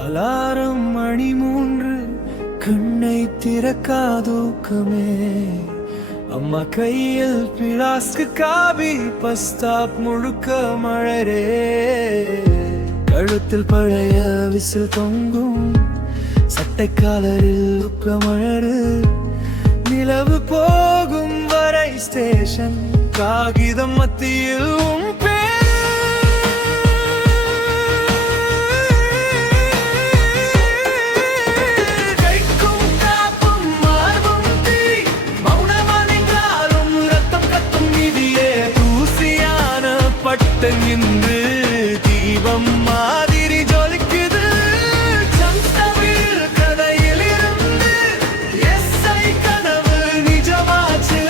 Alarm மணி 3, கண்ணை திறக்காதூக்கமே. அம்மா கையில் பிளாஸ்க் காபி, பஸ் ஸ்டாப் முழுக்க மழரே. கழுத்தில் பழைய விசில் தொங்கும், சட்டை காலரில் மழறு. நிலவு போகும் வரை ஸ்டேஷன், காகிதம் மத்தியில் நின்று தீபம் மாதிரி ஜொலிக்குது. கதையில் இருந்து எஸ்ஐ கனவு நிஜமாச்சு.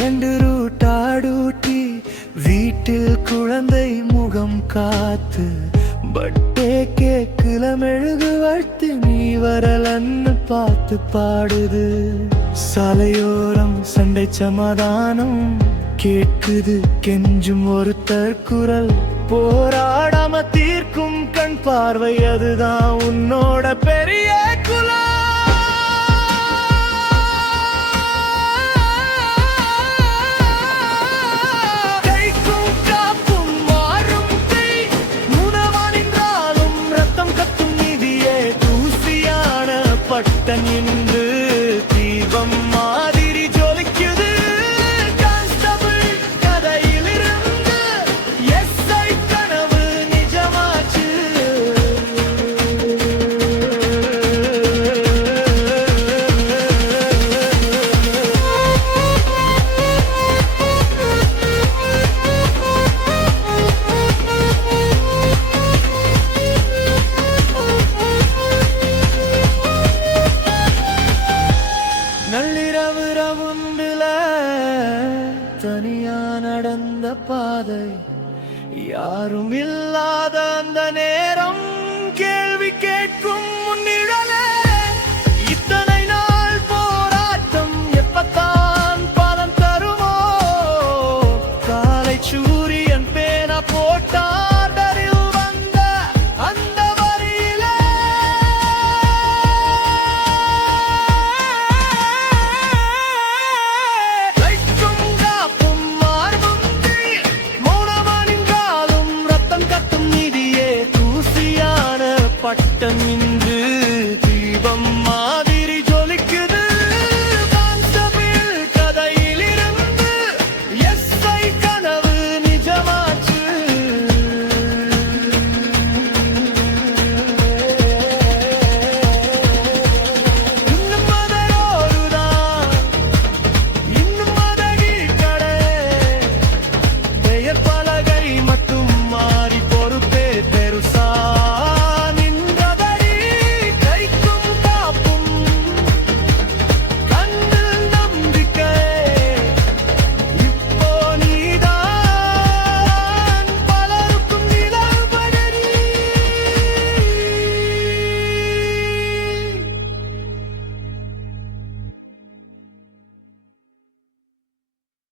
ரெண்டு ரூட்டாடூட்டி, வீட்டில் குழந்தை முகம் காத்து. பட்டே கேக்குல மெழுகு வர்த்தி, நீ வரலன்னு பார்த்து பாடுது. சாலையோரம் சண்டை சமாதானம் கேட்குது, கெஞ்சும் ஒருத்தர் குரல். போராடாம தீர்க்கும் கண் பார்வை, அதுதான் உன்னோட பெரிய குலம். நின்று தீபம் மாதிரி ஜொலிக்குது. கான்ஸ்டபிள் கதையில் இருந்து எஸ்ஐ கனவு நிஜமாச்சு. நள்ளிரவு ரவுண்டுல தனியா நடந்த பாதை, யாரும் இல்லாத அந்த நேரம் கேள்வி கேட்கும் முன்னிழலே. இத்தனை நாள் போராட்டம் எப்பத்தான் பலன் தருமோ? காலை சூரியன் பேனா போட்டார். பட்டம்